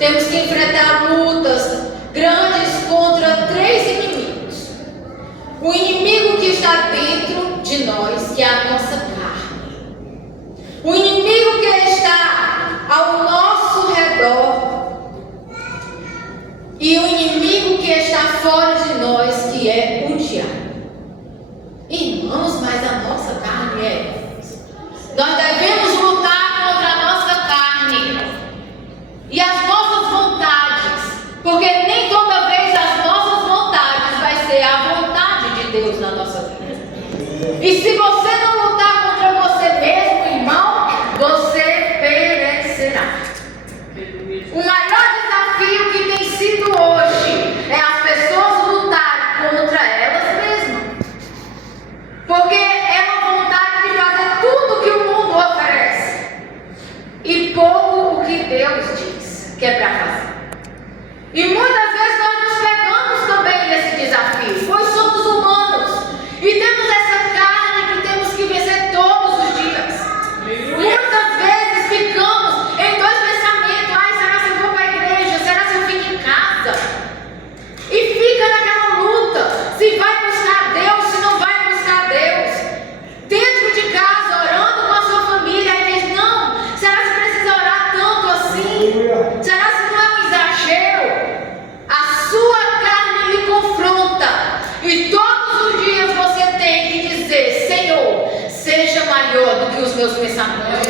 Temos que enfrentar lutas grandes contra 3 inimigos. O inimigo que está dentro de nós, que é a nossa carne. O inimigo que está ao nosso redor. E o inimigo que está fora de nós, que é o diabo. Irmãos, mas a nossa carne nós devemos lutar contra a nossa carne e as nossas vontades, porque nem toda vez as nossas vontades vai ser a vontade de Deus na nossa vida. E se você não lutar contra você mesmo, irmão, você perecerá. O maior desafio que tem sido hoje é as pessoas lutarem contra elas mesmas. Porque é uma vontade de fazer tudo que o mundo oferece e pouco o que Deus diz que é para fazer. E muitas vezes nós nos pegamos também nesse desafio, pois somos humanos e temos essa carne que temos que vencer todos os dias. Muitas vezes ficamos em 2 pensamentos: ai, será que eu vou para a igreja? Será que eu fico em casa? E fica naquela luta, se vai buscar Deus, se não vai buscar Deus. Dentro de casa, orando com a sua família, aí diz: não, será que precisa orar tanto assim? Será que não é um exagero? A sua carne lhe confronta, e todos os dias você tem que dizer: Senhor, seja maior do que os meus pensamentos,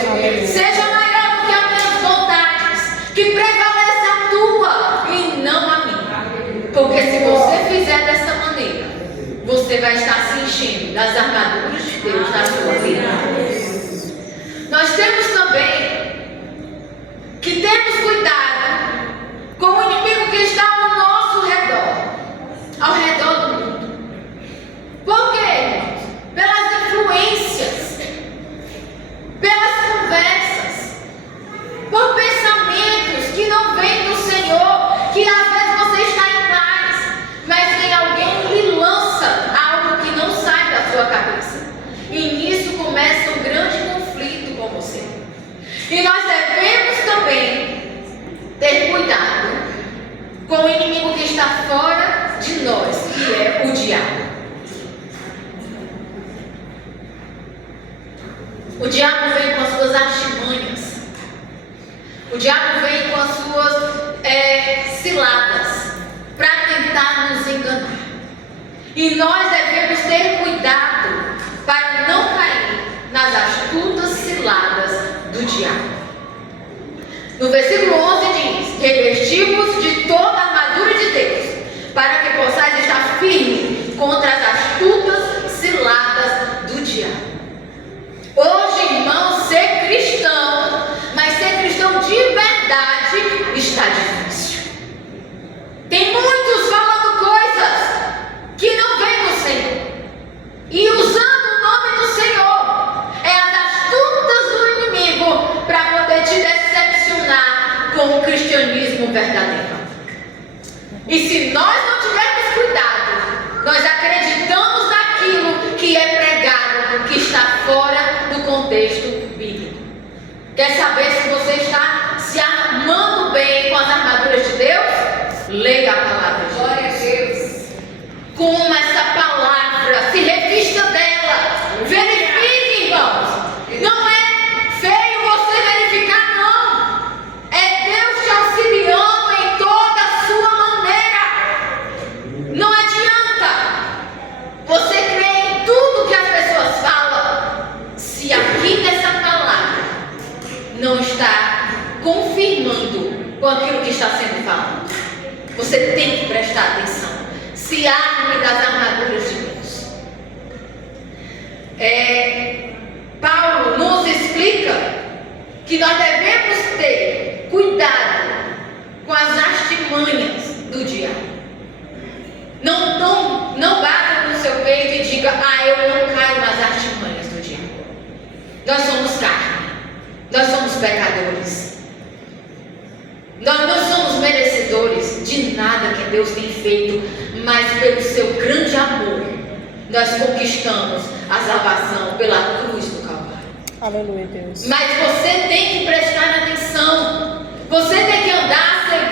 seja maior do que as minhas vontades, que prevaleça a tua e não a minha. Porque se você fizer dessa maneira, você vai estar se enchendo das armaduras de Deus na sua vida. Nós temos também que termos cuidado com o inimigo que está ao nosso redor, ao redor do mundo. Por quê? Pelas influências, pelas conversas, por pensamentos que não vêm do Senhor, que às vezes você está em paz, mas vem alguém e lhe lança algo que não sai da sua cabeça. E nisso começa um grande conflito com você. E nós devemos também ter cuidado com o inimigo que está fora de nós, que é o diabo. O diabo vem com as suas artimanhas. O diabo vem com as suas ciladas para tentar nos enganar. E nós devemos ter cuidado para não cair nas astutas ciladas do diabo. No versículo 11 diz: revestimos de toda a armadura de Deus, para que possais estar firme contra as astutas ciladas do diabo. Hoje, irmão, ser cristão, mas ser cristão de verdade, está difícil. Tem muitos falando coisas que não vêm do Senhor e usando o nome do Senhor. É as astutas do inimigo para poder te decepcionar com o cristianismo verdadeiro. E se nós não tivermos cuidado, nós acreditamos naquilo que é pregado, que está fora do contexto bíblico. Quer saber se você está se armando bem com as armaduras de Deus? Leia a palavra de Deus. Glória a Deus. Coma essa palavra, se revista dela. Verifique, irmãos. Não é feio você verificar, não. É Deus te auxiliando em toda a sua maneira. Não adianta você crer em tudo que as pessoas falam, se aqui nessa palavra não está confirmando com aquilo que está sendo falado. Você tem que prestar atenção. Se arme das armaduras de Deus. Paulo nos explica que nós devemos ter cuidado com as artimanhas do diabo. Não bata no seu peito e diga: eu não caio nas artimanhas do diabo. Nós somos carne, nós somos pecadores, nós não somos merecedores de nada que Deus tem feito, mas pelo seu grande amor nós conquistamos a salvação pela cruz do Calvário. Aleluia, Deus. Mas você tem que prestar atenção, você tem que andar segundo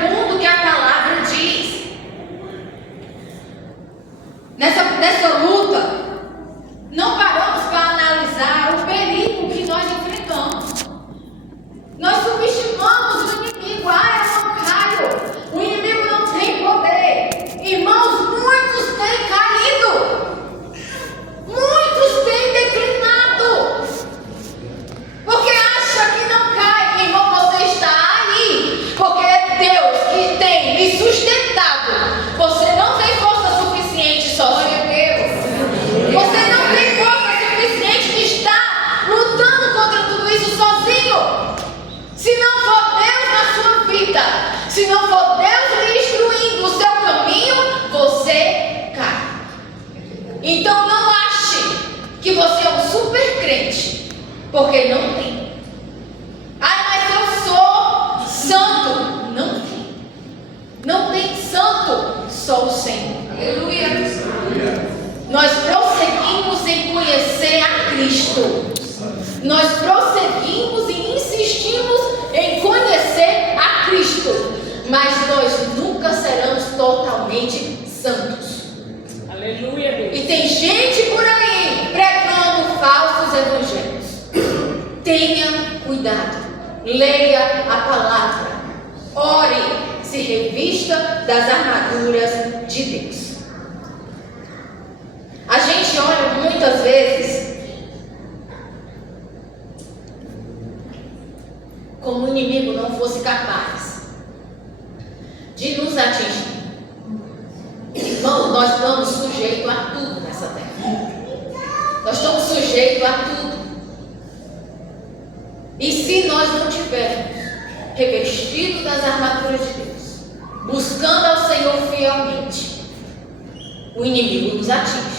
mas nós nunca seremos totalmente santos. Aleluia, Deus. E tem gente por aí pregando falsos evangelhos. Tenha cuidado. Leia a palavra. Ore. Se revista das armaduras de Deus. A gente olha muitas vezes como o inimigo não fosse capaz de nos atingir. Irmãos, nós estamos sujeitos a tudo nessa terra. Nós estamos sujeitos a tudo. E se nós não tivermos revestido das armaduras de Deus, buscando ao Senhor fielmente, o inimigo nos atinge.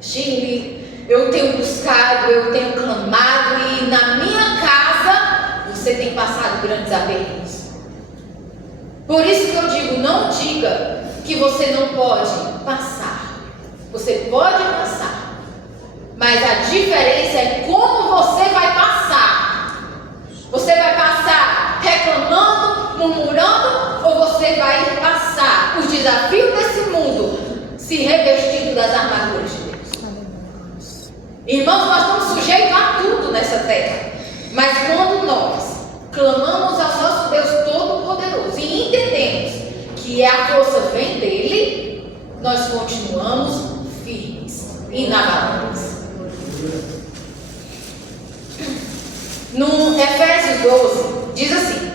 Chile, eu tenho buscado, eu tenho clamado, e na minha casa você tem passado grandes apertos. Por isso que eu digo, não diga que você não pode passar. Você pode passar, mas a diferença é como você vai passar. Você vai passar reclamando, murmurando, ou você vai passar os desafios desse mundo se revestindo das armaduras de Deus? Irmãos, nós estamos sujeitos a tudo nessa terra, mas quando nós clamamos ao nosso Deus Todo-Poderoso e entendemos que a força vem dele, nós continuamos firmes, inabaláveis. No Efésios 12, diz assim: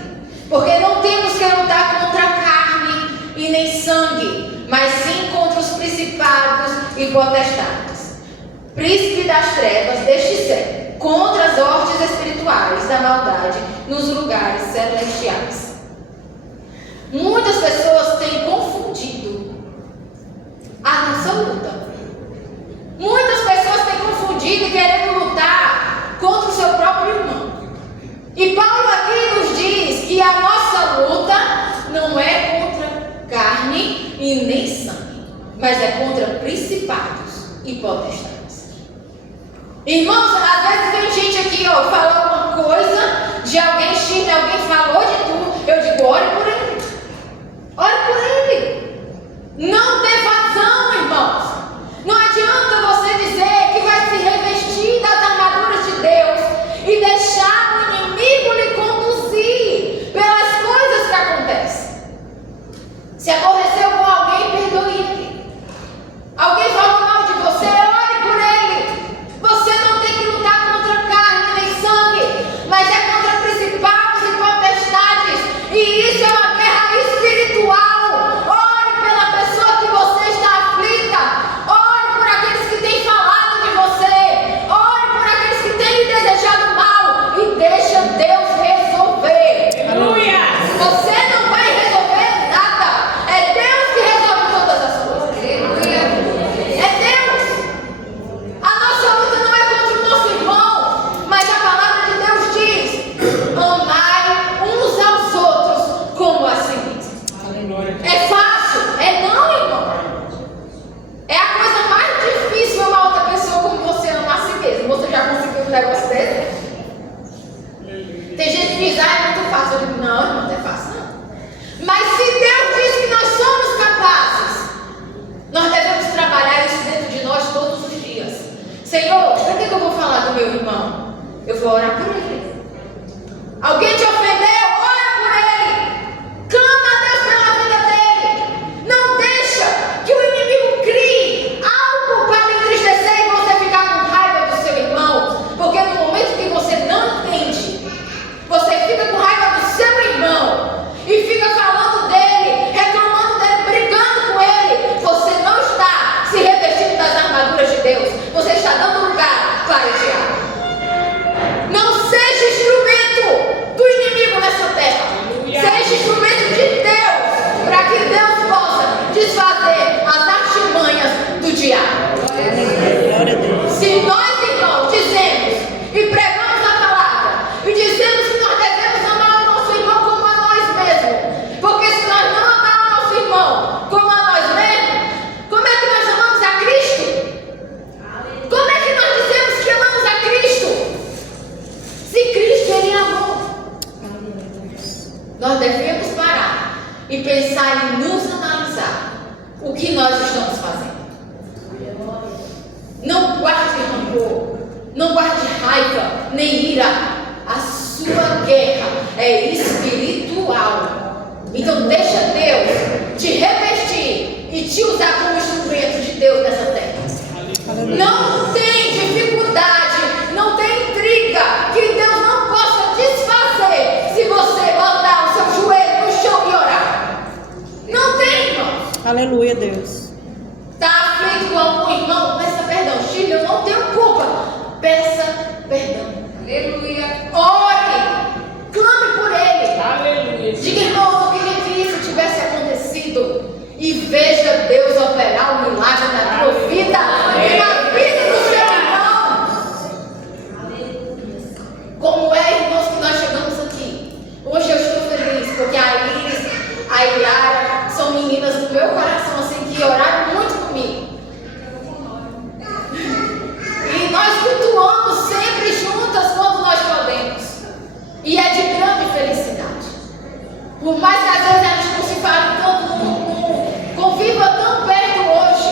porque não temos que lutar contra a carne e nem sangue, mas sim contra os principados e potestades, príncipe das trevas deste século, contra as hostes espirituais da maldade nos lugares celestiais. Muitas pessoas têm confundido a nossa luta. Muitas pessoas têm confundido querendo lutar contra o seu próprio irmão. E Paulo aqui nos diz que a nossa luta não é contra carne e nem sangue, mas é contra principados e potestades. Irmãos, às vezes vem gente aqui, fala alguma coisa de alguém X, alguém falou de tu, eu digo, ore por ele. Ore por ele. Não dê vazão, irmãos. Não adianta você dizer que vai se revestir das armaduras de Deus e deixar o inimigo lhe conduzir pelas coisas que acontecem. Se aborreceu com alguém, perdoe ele. Alguém falou mal de você, ore por ele. Você não tem que lutar contra carne nem sangue, mas é contra principados e potestades. E isso é uma guerra espiritual. Ore pela pessoa que você está aflita. Ore por aqueles que têm falado de você. Ore por aqueles que têm lhe desejado mal. E deixa Deus resolver. Aleluia! Você não vai resolver nada. É Deus que resolve todas as coisas. É Deus. A nossa luta não é contra o nosso irmão, mas a palavra de Deus diz: amai uns aos outros como a si mesmo. É fácil? É não, irmão. É a coisa mais difícil amar outra pessoa como você ama a si mesmo. Você já conseguiu um negócio desse? Tem gente que diz, é muito fácil. Eu digo, não, irmão, não é fácil não. Mas se Deus diz que nós somos capazes, nós devemos trabalhar isso dentro de nós todos os dias. Senhor, para que eu vou falar do meu irmão? Eu vou orar por ele. Alguém te ofendeu? Ora por ele. Clama a Deus pela vida dele. Não deixa que o inimigo crie algo para lhe entristecer e você ficar com raiva do seu irmão. Porque no momento que você não entende, você fica com raiva do seu irmão e fica falando dele, reclamando dele, brigando com ele. Você não está se revestindo das armaduras de Deus. Você está dando lugar para o diabo. Não seja instrumento do inimigo nessa terra. Seja instrumento de Deus, para que Deus possa desfazer as artimanhas do diabo. Se nós, irmãos, dizemos e pregamos a palavra e dizemos que nós devemos amar o nosso irmão como a nós mesmos, porque se nós não amarmos o nosso irmão como a nós mesmos, como é que nós amamos a Cristo? Como é que nós dizemos que amamos a Cristo? Se Cristo ele amou, nós devemos e pensar em nos analisar o que nós estamos fazendo. Não guarde rancor, não guarde raiva, nem ira. A sua guerra é espiritual. Então deixa Deus te revestir e te usar como instrumento de Deus nessa terra. Não tem dificuldade, não tem intriga que Deus não possa desfazer se você botar o seu joelho no chão e orar. Não tem, irmão. Aleluia, Deus. Está aflito com algum irmão? Peça perdão. Filho, eu não tenho culpa. Peça perdão. Aleluia. Ore. Clame por ele. Aleluia. Diga, irmão, eu queria que isso tivesse acontecido. E veja Deus operar o milagre na tua vida e na vida do seu irmão. Como é, irmãos, que nós chegamos aqui. Hoje eu estou feliz porque a Iris, a Yara são meninas do meu coração, assim, que oraram muito comigo. E nós cultuamos sempre juntas quando nós podemos. E é de grande felicidade. Por mais que às vezes a gente não se fale tanto, não conviva tão perto hoje,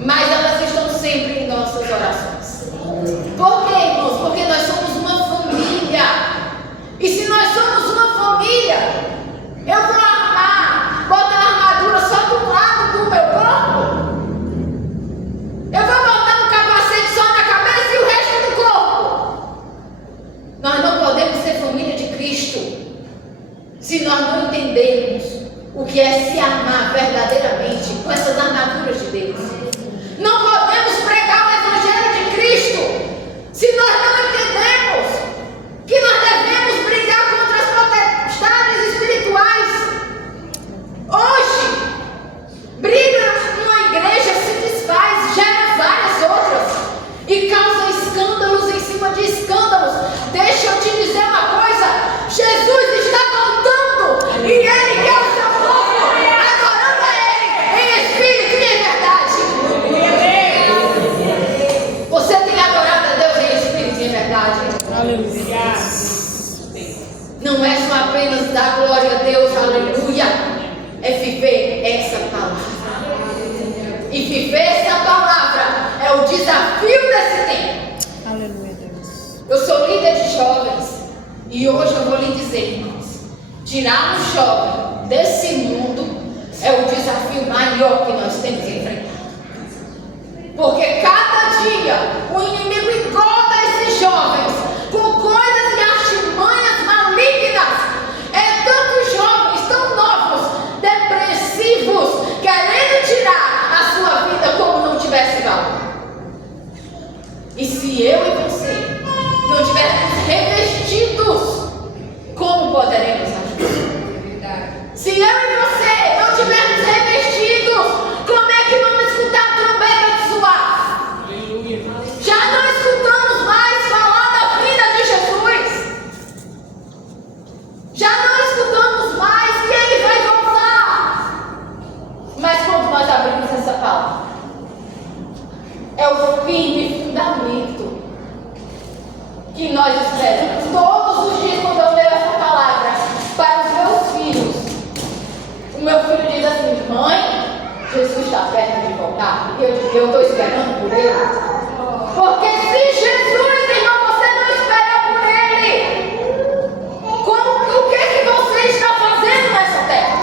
mas elas estão sempre em nossas orações. Por quê, irmãos? Porque nós somos uma família. E se nós somos uma família, eu vou botar a armadura só do lado do meu corpo? Eu vou botar um capacete só na cabeça e o resto do corpo? Nós não podemos ser família de Cristo se nós não entendermos o que é se amar verdadeiramente com essas armaduras de Deus. Não podemos pregar o Evangelho de Cristo se nós não entendemos que nós devemos brigar contra as potestades espirituais. Hoje, briga numa igreja se desfaz, gera várias outras e causa escândalos em cima de escândalos. Deixa eu te dizer uma coisa: Jesus está voltando e Ele quer o seu povo adorando a Ele em espírito e em verdade. Você tem adorado a Deus em espírito e em verdade? Aleluia. Não é só apenas dar glória a Deus, aleluia. É viver essa palavra. E viver essa palavra é o desafio desse tempo. Aleluia, Deus. Eu sou líder de jovens e hoje eu vou lhe dizer, irmãos, tirar um jovem desse mundo é o desafio maior que nós temos enfrentado. Porque cada dia o inimigo engorda esses jovens com coisas e artimanhas malignas. É tantos jovens tão novos, depressivos, querendo tirar a sua vida como não tivesse valor. E se eu e você não tivermos revestidos, como poderemos ajudar? Se eu e você não tivermos revestidos, como é que vamos escutar a trombeta de soar? Aleluia. Já não escutamos mais falar da vida de Jesus. Já não escutamos mais que Ele vai voltar. Mas quando nós abrimos essa palavra, é o firme fundamento que nós esperamos. Todos os dias, quando eu leio essa palavra para os meus filhos, o meu filho diz assim: mãe, Jesus está perto de voltar. E eu digo: eu estou esperando por Ele. Porque se Jesus, irmão, você não esperar por Ele, o que você está fazendo nessa terra?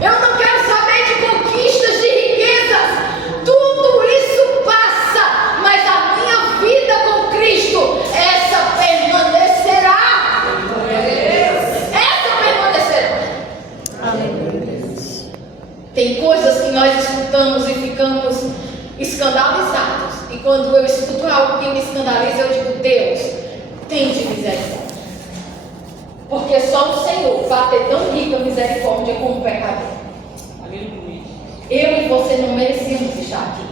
Eu não quero saber de conquistas, de riquezas. Tudo isso passa, mas a minha vida com Cristo, essa permanecerá. Essa permanecerá. Tem coisas que nós escutamos e ficamos escandalizados. E quando eu escuto algo que me escandaliza, eu digo: Deus, tem de misericórdia. Porque só o Senhor vai ter tão rica misericórdia como o pecador. Aleluia. Eu e você não merecíamos estar aqui.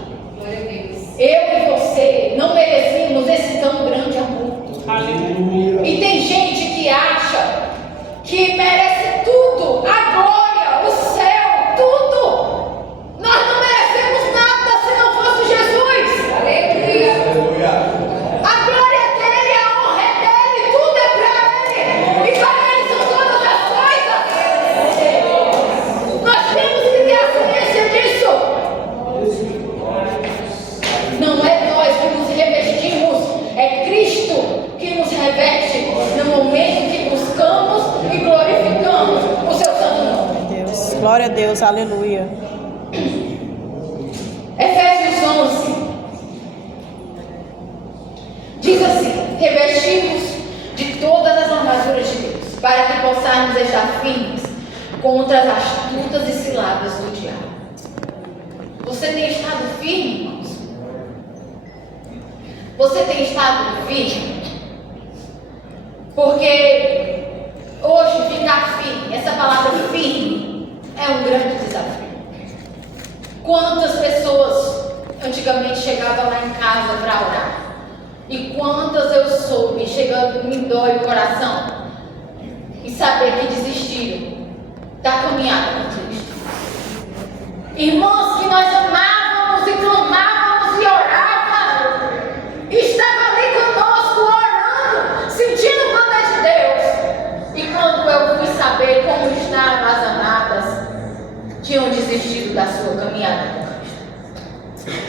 Eu e você não merecíamos esse tão grande amor. Aleluia. E tem gente que acha que merece tudo, a glória, o céu, tudo. Nós não merecemos nada se não fosse Jesus. Aleluia. A glória é dele, a honra é dele, tudo é para ele. E para ele são todas as coisas. Glória a Deus, aleluia. Efésios 11 diz assim: revestimos de todas as armaduras de Deus, para que possamos estar firmes contra as astutas e ciladas do diabo. Você tem estado firme, irmãos? Você tem estado firme? Porque hoje ficar firme, essa palavra firme, é um grande desafio. Quantas pessoas antigamente chegavam lá em casa para orar? E quantas eu soube, chegando, me dói o coração, e saber que desistiram da caminhada com Cristo. Irmãos que nós amávamos e clamávamos e orávamos, estavam ali conosco orando, sentindo o poder de Deus. E quando eu fui saber como estavam as amadas, tinham desistido da sua caminhada com Cristo.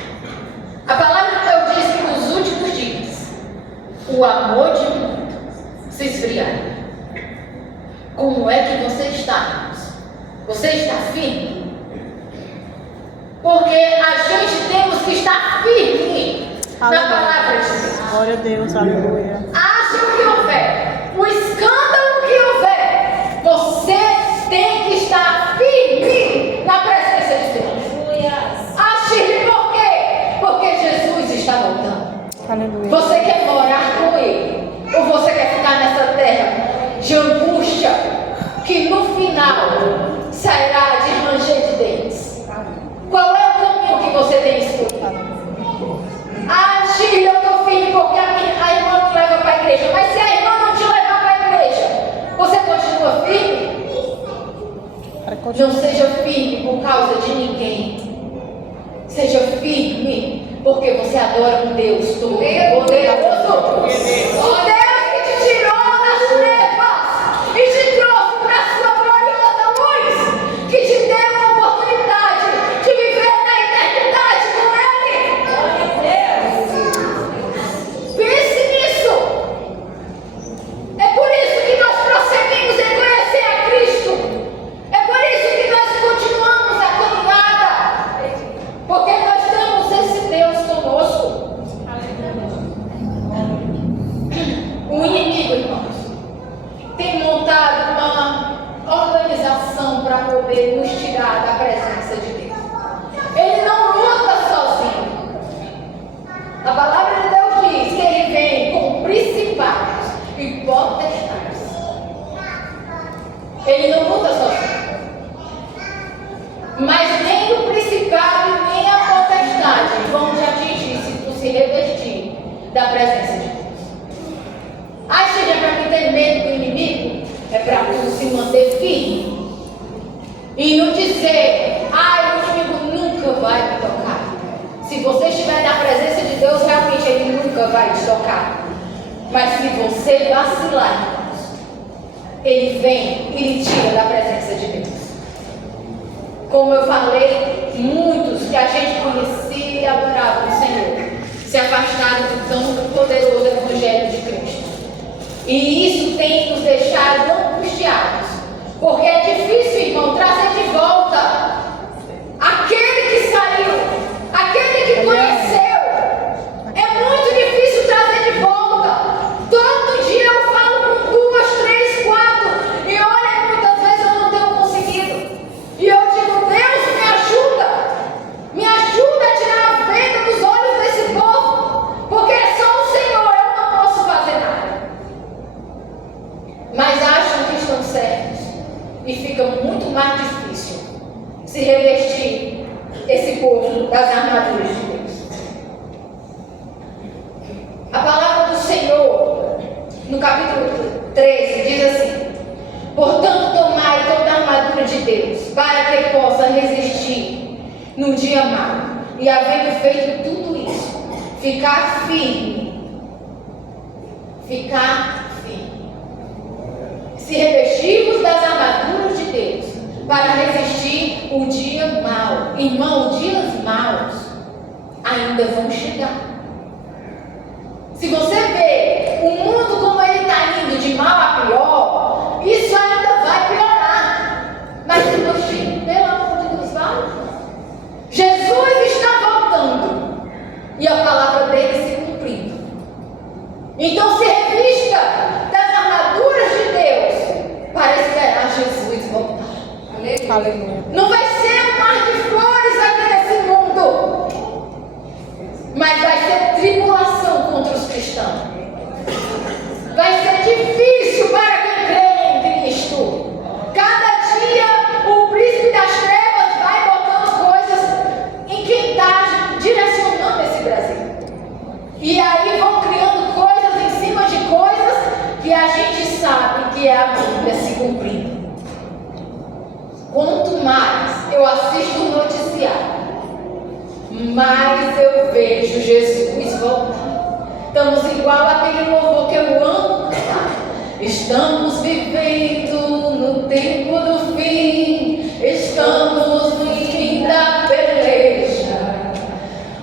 A palavra de Deus diz que nos últimos dias o amor de muitos se esfriaria. Como é que você está, irmãos? Você está firme? Porque a gente temos que estar firme na palavra de Deus. Glória a Deus, aleluia. Haja o que houver, o escândalo que houver, você tem que estar firme na presença de Deus. Ache por quê? Porque Jesus está voltando. Aleluia. Você quer morar com Ele? Ou você quer ficar nessa terra de angústia, que no final sairá de ranger de dentes? Qual é o caminho que você tem escolhido? Ah, Shirley, eu estou firme porque a irmã me leva para a igreja. Mas se a irmã não te levar para a igreja, você continua firme? Não seja firme por causa de ninguém. Seja firme porque você adora um Deus todo-poderoso. O Deus que te tirou das trevas e te trouxe para a sua gloriosa luz, que te deu a oportunidade de viver na eternidade com Ele. Pense nisso. É por isso que nós prosseguimos em conhecer a Cristo. É por isso que nós continuamos a caminhada. Porque nós temos esse Deus conosco. O inimigo, irmãos, tem montado uma organização para poder nos tirar da presença de Deus. Ele não luta sozinho. A palavra de Deus diz que ele vem com principados e potestades. Ele não luta sozinho. Mas nem o principado nem a potestade vão te atingir se tu se revestir da presença de Deus. Ai, chega para quem tem medo do inimigo, é para tu se manter firme e não dizer: ai, o inimigo nunca vai me tocar. Se você estiver na presença de Deus, realmente ele nunca vai te tocar. Mas se você vacilar, irmãos, ele vem e lhe tira da presença de Deus. Como eu falei, muitos que a gente conhecia e adorava o Senhor se afastaram do tão poderoso Evangelho de Cristo. E isso tem nos deixado angustiados, porque é difícil, irmão, trazer de volta aquele que saiu, aquele que conheceu. É muito difícil trazer de volta. Todo dia eu falo com 2, 3, 4 e olha, muitas vezes eu não tenho conseguido. E eu digo: Deus, me ajuda a tirar a venda dos olhos desse povo, porque é só o Senhor, eu não posso fazer nada. Mas acham que estão certos e fica muito mais difícil se revestir esse povo das armaduras de Deus. A palavra do Senhor, no capítulo 13, diz assim: portanto, tomai toda a armadura de Deus, para que possa resistir no dia mau, e havendo feito tudo isso, ficar firme. Ficar firme. Se revestirmos das armaduras de Deus, para resistir o dia mau. Irmão, dias maus ainda vão chegar. Se você vê o mundo como ele está indo de mal a pior, isso ainda vai piorar. Mas se nós Aleluia. Não vai ser um mar de flores aqui nesse mundo, mas vai ser tribulação contra os cristãos. Vai ser difícil para quem crê em Cristo. Cada dia o príncipe das trevas vai botando coisas em quem está direcionando esse Brasil. E aí vão criando coisas em cima de coisas que a gente sabe que é a Bíblia se cumprindo. Quanto mais eu assisto o noticiário, mais eu vejo Jesus voltar. Estamos igual aquele louvor que eu amo cantar. Estamos vivendo no tempo do fim. Estamos no fim da peleja.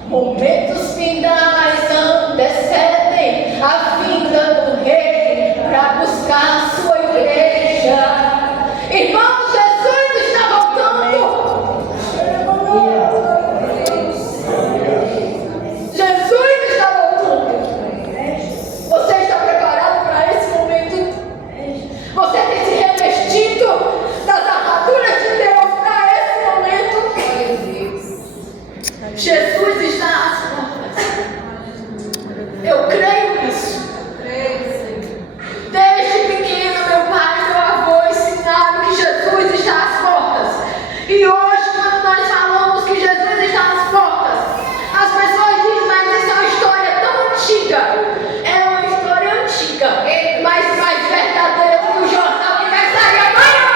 Momentos finais antecedem a vinda do rei para buscar a sua igreja. Irmãos, Jesus está voltando. Jesus está voltando. Você está preparado para esse momento? Você tem se revestido das armaduras de Deus para esse momento? Jesus está às portas. Eu creio nisso. Desde pequeno, meu pai e meu avô ensinaram que Jesus está às portas. E hoje, quando nós falamos que Jesus está às portas, as pessoas dizem, mas isso é uma história tão antiga. É uma história antiga, mas mais verdadeira do que o jornal que vai sair amanhã.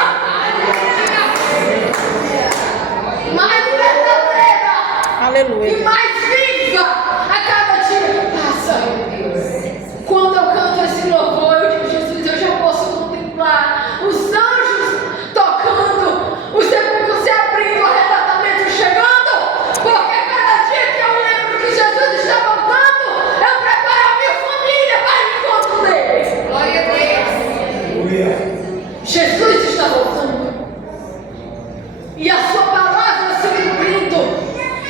Mais verdadeira. Aleluia. E mais viva a cada dia que passa. Quando eu canto esse louvor, eu digo, Jesus, eu já posso contemplar os anjos tocando, os sepulcros se abrindo, o arrebatamento chegando. Porque cada dia que eu lembro que Jesus está voltando, eu preparo a minha família para o encontro dele. Glória a Deus. Jesus está voltando. E a sua palavra se cumprindo.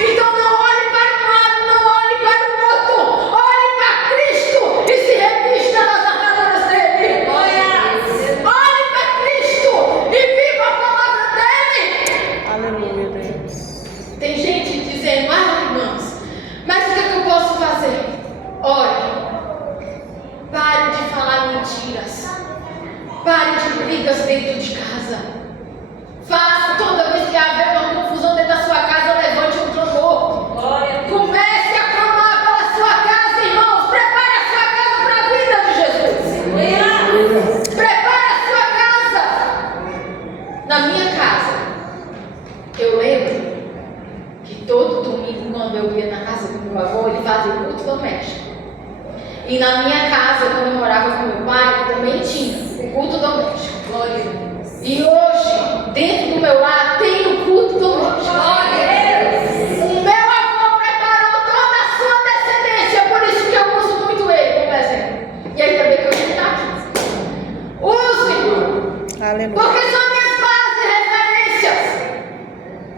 Então não olhe para um lado, não olhe para o outro. Olhe para Cristo e se revista das armaduras dele. Olhe para Cristo e viva a palavra dele. Aleluia, Deus. Tem gente dizendo, irmãos, mas o que é que eu posso fazer? Olhe, pare de falar mentiras. Pare de brigas dentro de casa. Faça toda vez que haver uma confusão dentro da sua casa, levante um clamor. Comece a clamar pela sua casa, irmãos. Prepare a sua casa para a vida de Jesus. Prepare a sua casa. Na minha casa, eu lembro que todo domingo, quando eu ia na casa do meu avô, ele fazia o culto doméstico. E na minha casa, quando eu morava com meu pai, também tinha o culto doméstico. Glória a Deus. E hoje, dentro do meu lar, tem o culto doméstico. O meu avô preparou toda a sua descendência, por isso que eu uso muito ele como exemplo. E ainda bem que eu estou aqui. Use, irmão. Aleluia. Porque são minhas bases e referências.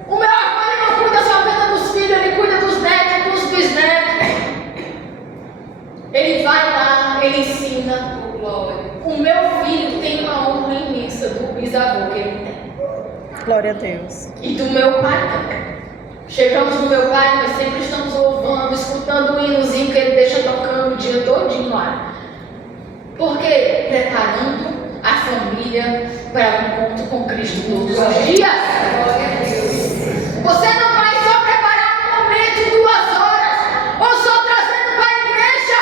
O meu avô ele não cuida só apenas dos filhos, ele cuida dos netos, dos bisnetos. Ele vai lá, ele ensina. O meu filho tem uma honra imensa do bisavô que ele tem. Glória a Deus. E do meu pai também. Chegamos no meu pai, nós sempre estamos louvando, escutando o hinozinho que ele deixa tocando o dia todinho lá. Porque preparando a família para o encontro com Cristo todos os dias. Você não vai só preparar um momento, 2 horas, ou só trazendo para a igreja.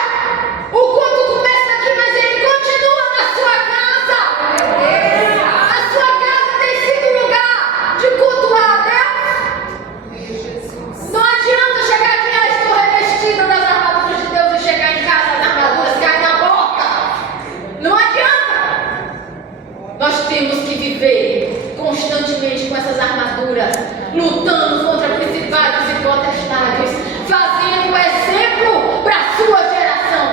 O culto começa aqui, mas ele continua na sua casa. A sua casa tem sido lugar de cultuar a Deus. Não adianta chegar aqui, estou revestida das armaduras de Deus, e chegar em casa, as armaduras caem na porta. Não adianta. Nós temos que viver constantemente com essas armaduras, lutando contra principados e potestades, fazendo exemplo para a sua geração.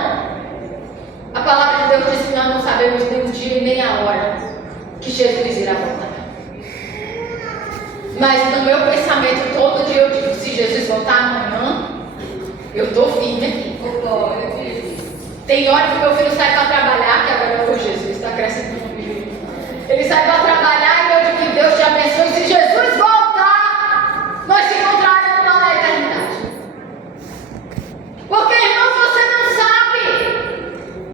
A palavra de Deus diz que nós não sabemos nem o dia e nem a hora que Jesus irá voltar. Mas no meu pensamento, todo dia eu digo, se Jesus voltar amanhã, eu estou firme aqui. Tem hora que meu filho sai para trabalhar.